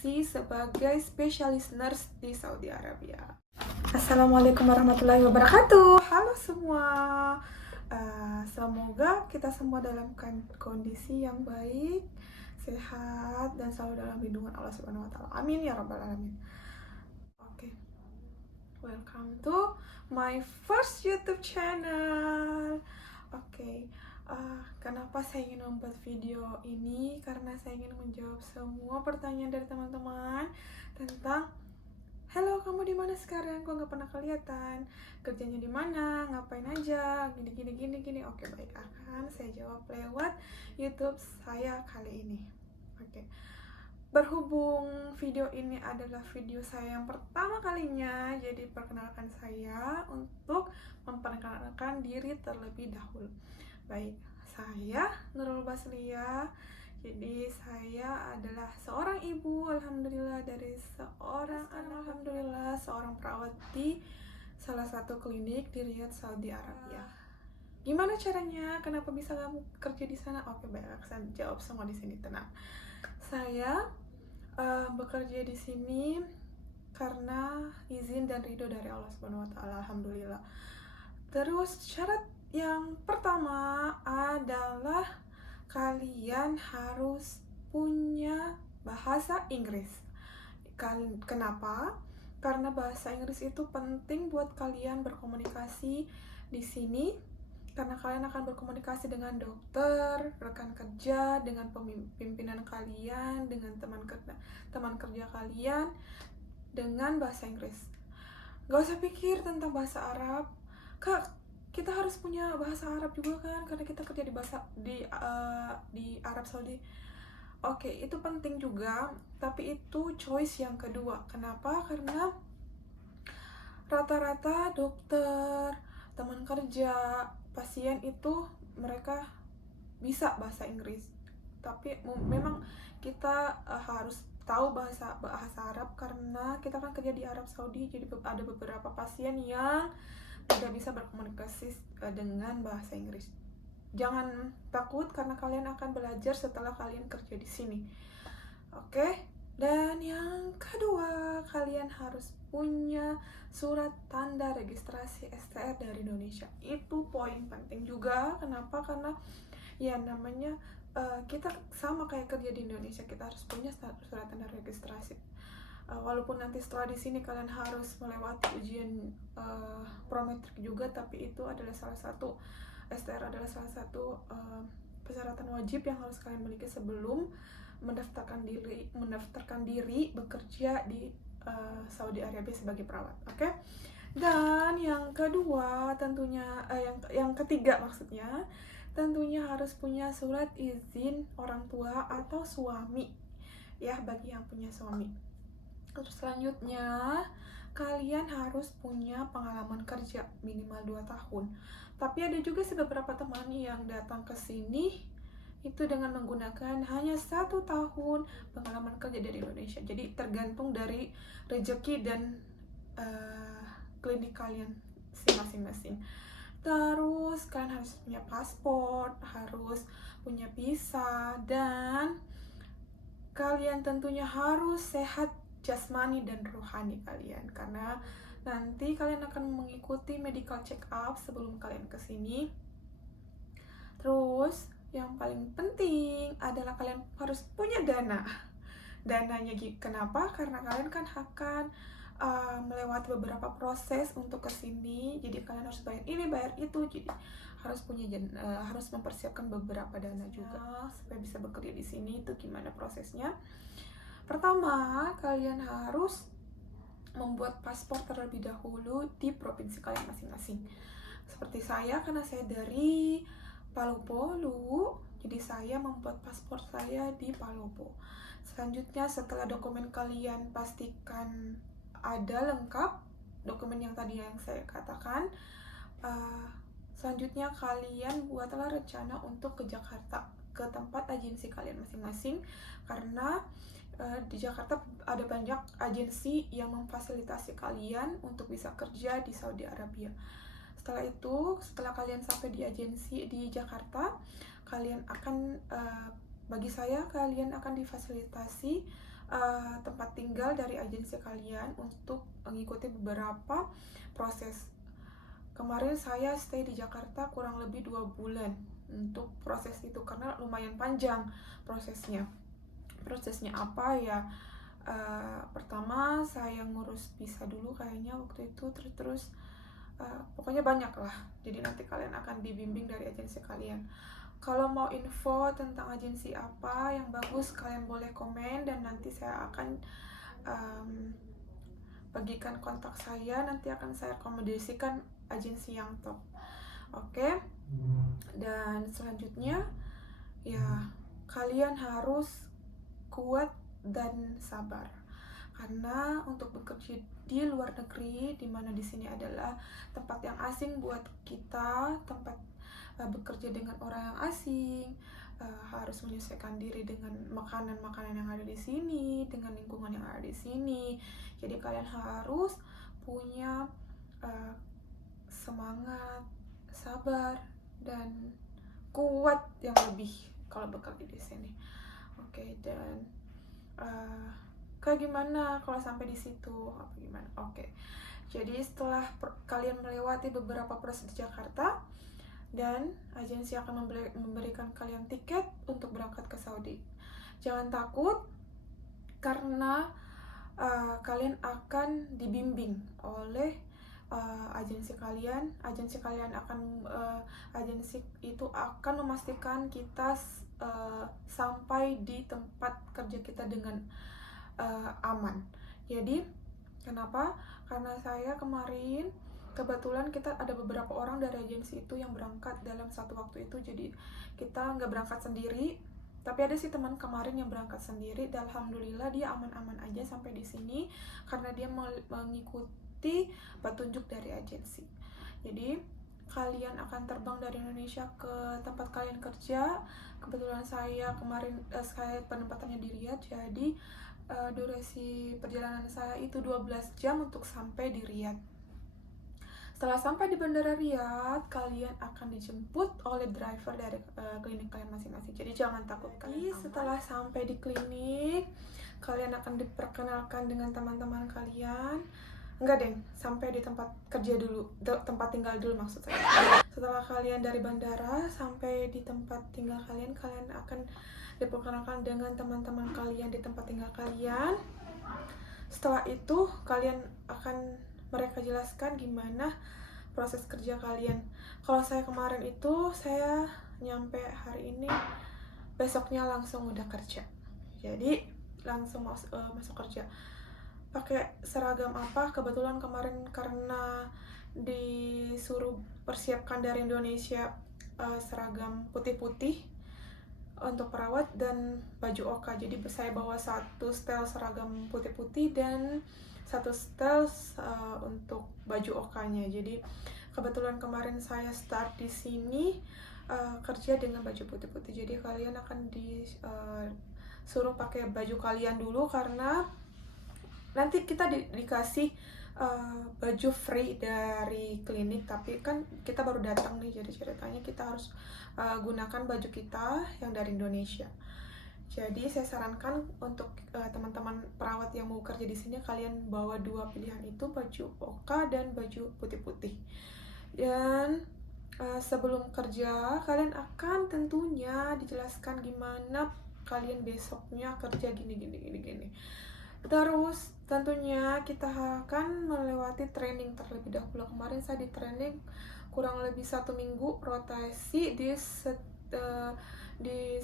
berprofesi sebagai spesialis nurse di Saudi Arabia. Assalamualaikum warahmatullahi wabarakatuh. Halo semua. Semoga kita semua dalam kondisi yang baik, sehat, dan selalu dalam lindungan Allah Subhanahu wa Ta'ala. Amin ya Rabbal 'Alamin. Oke, welcome to my first YouTube channel. Oke. Kenapa saya ingin membuat video ini? Karena saya ingin menjawab semua pertanyaan dari teman-teman tentang halo, kamu di mana sekarang? Kok nggak pernah kelihatan? Kerjanya di mana? Ngapain aja? Gini. Oke, baik, akan saya jawab lewat YouTube saya kali ini. Oke. Berhubung video ini adalah video saya yang pertama kalinya, jadi perkenalkan saya untuk memperkenalkan diri terlebih dahulu. Baik, saya Nurul Baslia. Jadi saya adalah seorang ibu, alhamdulillah, dari seorang anak, alhamdulillah, seorang perawat di salah satu klinik di Riyadh, Saudi Arabia. Gimana caranya? Kenapa bisa kamu kerja di sana? Oke, baik, saya jawab semua di sini, tenang. Saya bekerja di sini karena izin dan ridho dari Allah Subhanahu wa Ta'ala, alhamdulillah. Terus syarat yang pertama adalah kalian harus punya bahasa Inggris. Kenapa? Karena bahasa Inggris itu penting buat kalian berkomunikasi di sini, karena kalian akan berkomunikasi dengan dokter, rekan kerja, dengan pimpinan kalian, dengan teman kerja kalian dengan bahasa Inggris. Gak usah pikir tentang bahasa Arab. Kak, kita harus punya bahasa Arab juga kan, karena kita kerja di Arab Saudi. Oke, itu penting juga, tapi itu choice yang kedua. Kenapa? Karena rata-rata dokter, teman kerja, pasien itu mereka bisa bahasa Inggris. Tapi memang kita harus tahu bahasa Arab, karena kita kan kerja di Arab Saudi, jadi ada beberapa pasien yang tidak bisa berkomunikasi dengan bahasa Inggris. Jangan takut karena kalian akan belajar setelah kalian kerja di sini. Oke? Dan yang kedua, kalian harus punya surat tanda registrasi STR dari Indonesia. Itu poin penting juga. Kenapa? Karena ya namanya kita sama kayak kerja di Indonesia, kita harus punya surat tanda registrasi. Walaupun nanti setelah di sini kalian harus melewati ujian prometrik juga, tapi itu adalah salah satu STR adalah salah satu persyaratan wajib yang harus kalian miliki sebelum mendaftarkan diri bekerja di Saudi Arabia sebagai perawat. Oke? Dan yang kedua tentunya yang ketiga maksudnya tentunya harus punya surat izin orang tua atau suami, ya, bagi yang punya suami. Terus selanjutnya kalian harus punya pengalaman kerja minimal 2 tahun. Tapi ada juga beberapa teman yang datang ke sini itu dengan menggunakan hanya 1 tahun pengalaman kerja dari Indonesia. Jadi tergantung dari rezeki dan klinik kalian masing-masing. Terus kalian harus punya paspor, harus punya visa, dan kalian tentunya harus sehat jasmani dan rohani kalian, karena nanti kalian akan mengikuti medical check up sebelum kalian kesini. Terus yang paling penting adalah kalian harus punya dananya. Kenapa? Karena kalian kan akan melewati beberapa proses untuk kesini, jadi kalian harus bayar ini, bayar itu, jadi harus harus mempersiapkan beberapa dana juga supaya bisa bekerja di sini. Itu gimana prosesnya? Pertama, kalian harus membuat paspor terlebih dahulu di provinsi kalian masing-masing. Seperti saya, karena saya dari Palopo, jadi saya membuat paspor saya di Palopo. Selanjutnya, setelah dokumen kalian pastikan ada lengkap, dokumen yang tadi yang saya katakan, selanjutnya kalian buatlah rencana untuk ke Jakarta, ke tempat agensi kalian masing-masing, karena di Jakarta ada banyak agensi yang memfasilitasi kalian untuk bisa kerja di Saudi Arabia. Setelah itu, setelah kalian sampai di agensi di Jakarta, kalian akan bagi saya kalian akan difasilitasi tempat tinggal dari agensi kalian untuk mengikuti beberapa proses. Kemarin saya stay di Jakarta kurang lebih 2 bulan untuk proses itu, karena lumayan panjang prosesnya. Prosesnya apa ya? Pertama saya ngurus visa dulu kayaknya waktu itu, terus pokoknya banyak lah. Jadi nanti kalian akan dibimbing dari agensi kalian. Kalau mau info tentang agensi apa yang bagus, kalian boleh komen dan nanti saya akan bagikan kontak saya. Nanti akan saya rekomendasikan agensi yang top. Oke? Dan selanjutnya ya, kalian harus kuat dan sabar, karena untuk bekerja di luar negeri, dimana di sini adalah tempat yang asing buat kita, tempat bekerja dengan orang yang asing, harus menyesuaikan diri dengan makanan-makanan yang ada di sini, dengan lingkungan yang ada di sini. Jadi kalian harus punya semangat, sabar, dan kuat yang lebih kalau bekerja di sini. Oke, dan kayak gimana kalau sampai di situ? Apa gimana? Oke. Jadi setelah kalian melewati beberapa proses di Jakarta, dan agensi akan memberikan kalian tiket untuk berangkat ke Saudi. Jangan takut, karena kalian akan dibimbing oleh agensi kalian. Agensi itu akan memastikan kita sampai di tempat kerja kita dengan aman. Jadi kenapa? Karena saya kemarin kebetulan kita ada beberapa orang dari agensi itu yang berangkat dalam satu waktu itu. Jadi kita nggak berangkat sendiri, tapi ada sih teman kemarin yang berangkat sendiri, dan alhamdulillah dia aman-aman aja sampai di sini karena dia mengikuti petunjuk dari agensi. Jadi kalian akan terbang dari Indonesia ke tempat kalian kerja. Kebetulan saya kemarin saya penempatannya di Riyadh, jadi durasi perjalanan saya itu 12 jam untuk sampai di Riyadh. Setelah sampai di Bandara Riyadh, kalian akan dijemput oleh driver dari klinik kalian masing-masing. Jadi jangan takut. Setelah sampai di klinik, kalian akan diperkenalkan dengan teman-teman kalian. Enggak deh, sampai di tempat kerja dulu, tempat tinggal dulu maksud saya. Setelah kalian dari bandara sampai di tempat tinggal kalian, kalian akan diperkenalkan dengan teman-teman kalian di tempat tinggal kalian. Setelah itu, kalian akan mereka jelaskan gimana proses kerja kalian. Kalau saya kemarin itu, saya nyampe hari ini, besoknya langsung udah kerja. Jadi langsung masuk kerja. Pakai seragam apa? Kebetulan kemarin karena disuruh persiapkan dari Indonesia seragam putih-putih untuk perawat dan baju oka. Jadi saya bawa satu setel seragam putih-putih dan satu setel untuk baju okanya. Jadi kebetulan kemarin saya start di sini kerja dengan baju putih-putih. Jadi kalian akan disuruh pakai baju kalian dulu, karena nanti kita dikasih baju free dari klinik, tapi kan kita baru datang nih, jadi ceritanya kita harus gunakan baju kita yang dari Indonesia. Jadi saya sarankan untuk teman-teman perawat yang mau kerja di sini, kalian bawa dua pilihan itu, baju oka dan baju putih-putih. Dan sebelum kerja, kalian akan tentunya dijelaskan gimana kalian besoknya kerja gini. Terus tentunya kita akan melewati training terlebih dahulu. Kemarin saya di training kurang lebih 1 minggu rotasi di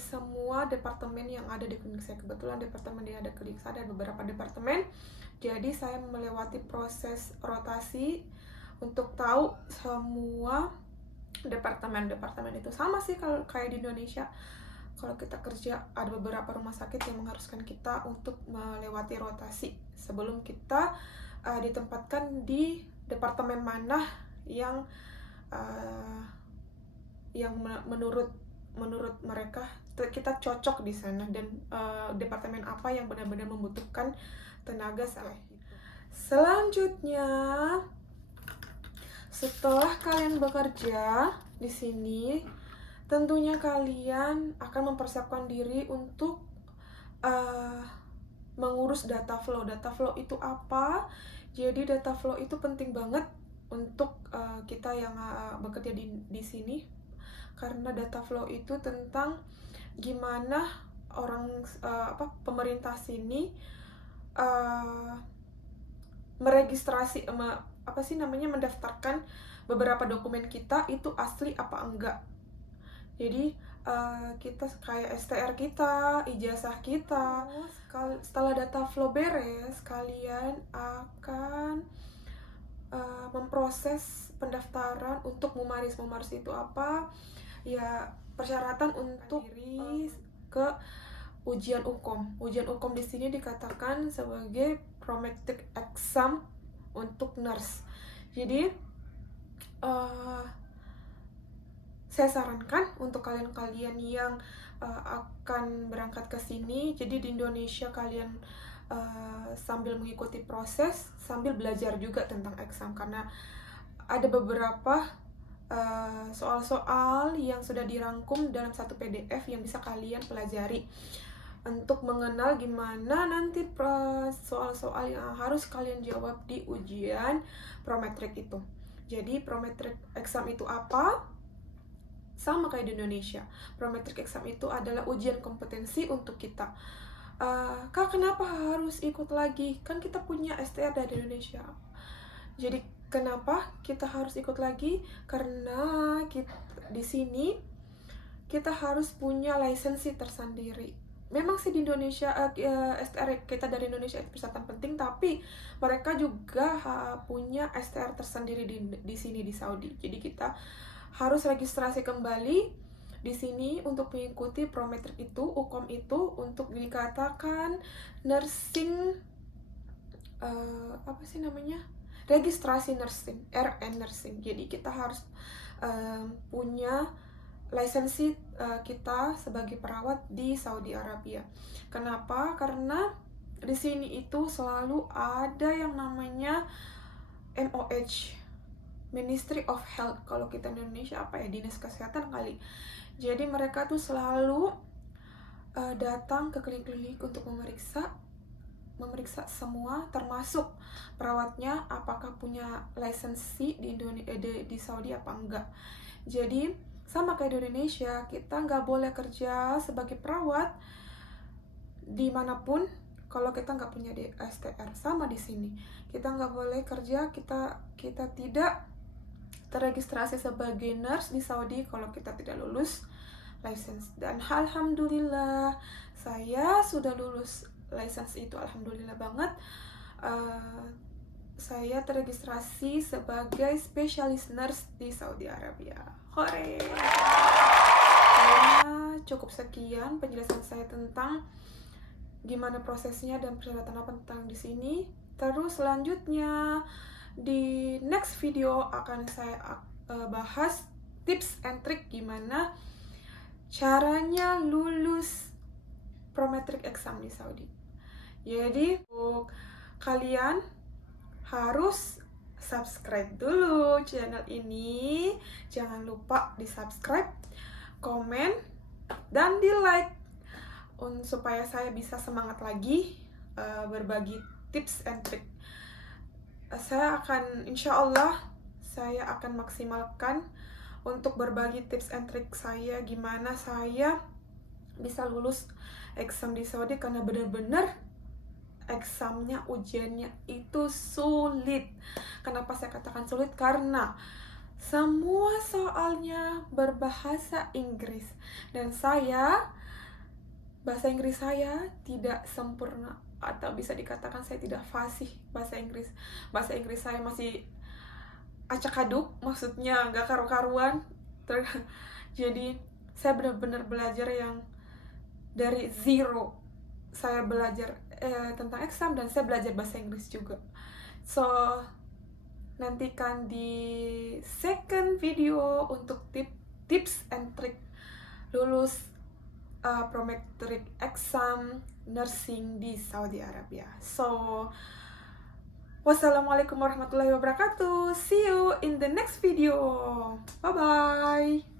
semua departemen yang ada di klinik saya. Kebetulan departemen yang ada di klinik saya ada beberapa departemen. Jadi saya melewati proses rotasi untuk tahu semua departemen itu. Sama sih kalau kayak di Indonesia. Kalau kita kerja, ada beberapa rumah sakit yang mengharuskan kita untuk melewati rotasi sebelum kita ditempatkan di departemen mana yang menurut mereka kita cocok di sana, dan departemen apa yang benar-benar membutuhkan tenaga saya. Selanjutnya, setelah kalian bekerja di sini, tentunya kalian akan mempersiapkan diri untuk mengurus data flow. Data flow itu apa? Jadi data flow itu penting banget untuk kita yang bekerja di sini, karena data flow itu tentang gimana orang pemerintah sini meregistrasi mendaftarkan beberapa dokumen kita itu asli apa enggak. Jadi kita kayak STR kita, ijazah kita. Setelah data flow beres, kalian akan memproses pendaftaran untuk mumaris. Mumaris itu apa? Ya, persyaratan untuk diri ke ujian UKOM. Ujian UKOM di sini dikatakan sebagai prometric exam untuk nurse. Jadi saya sarankan untuk kalian-kalian yang akan berangkat ke sini, jadi di Indonesia kalian sambil mengikuti proses, sambil belajar juga tentang exam, karena ada beberapa soal-soal yang sudah dirangkum dalam satu PDF yang bisa kalian pelajari untuk mengenal gimana nanti soal-soal yang harus kalian jawab di ujian prometric itu. Jadi prometric exam itu apa? Sama kayak di Indonesia. Prometric exam itu adalah ujian kompetensi untuk kita. Kak, kenapa harus ikut lagi? Kan kita punya STR dari Indonesia. Jadi kenapa kita harus ikut lagi? Karena di sini kita harus punya lisensi tersendiri. Memang sih di Indonesia STR kita dari Indonesia itu persyaratan penting, tapi mereka juga punya STR tersendiri di sini di Saudi. Jadi kita harus registrasi kembali di sini untuk mengikuti prometric itu, UKOM itu, untuk dikatakan nursing registrasi nursing, RN nursing. Jadi kita harus punya lisensi kita sebagai perawat di Saudi Arabia. Kenapa? Karena di sini itu selalu ada yang namanya MOH, Ministry of Health. Kalau kita di Indonesia Dinas Kesehatan kali. Jadi mereka tuh selalu datang ke klinik-klinik untuk memeriksa semua, termasuk perawatnya apakah punya lisensi di Saudi apa enggak. Jadi sama kayak di Indonesia, kita nggak boleh kerja sebagai perawat dimanapun kalau kita nggak punya STR. Sama di sini, kita nggak boleh kerja, kita tidak terregistrasi sebagai nurse di Saudi kalau kita tidak lulus license. Dan alhamdulillah saya sudah lulus license itu, alhamdulillah banget. Saya terregistrasi sebagai spesialis nurse di Saudi Arabia. Hore! Kayaknya cukup sekian penjelasan saya tentang gimana prosesnya dan persyaratan apa tentang di sini. Terus selanjutnya di next video akan saya bahas tips and trick gimana caranya lulus prometric exam di Saudi. Jadi untuk kalian harus subscribe dulu channel ini. Jangan lupa di subscribe, komen, dan di like supaya saya bisa semangat lagi berbagi tips and trick. Insya Allah saya akan maksimalkan untuk berbagi tips and trick saya gimana saya bisa lulus exam di Saudi, karena benar-benar examnya, ujiannya itu sulit. Kenapa saya katakan sulit? Karena semua soalnya berbahasa Inggris dan bahasa Inggris saya tidak sempurna, atau bisa dikatakan saya tidak fasih bahasa Inggris. Bahasa Inggris saya masih acak-aduk, maksudnya nggak karu-karuan. Jadi saya benar-benar belajar yang dari zero. Saya belajar tentang exam dan saya belajar bahasa Inggris juga. So, nantikan di second video untuk tips and trick lulus prometric exam nursing di Saudi Arabia. So, wassalamualaikum warahmatullahi wabarakatuh. See you in the next video. Bye-bye.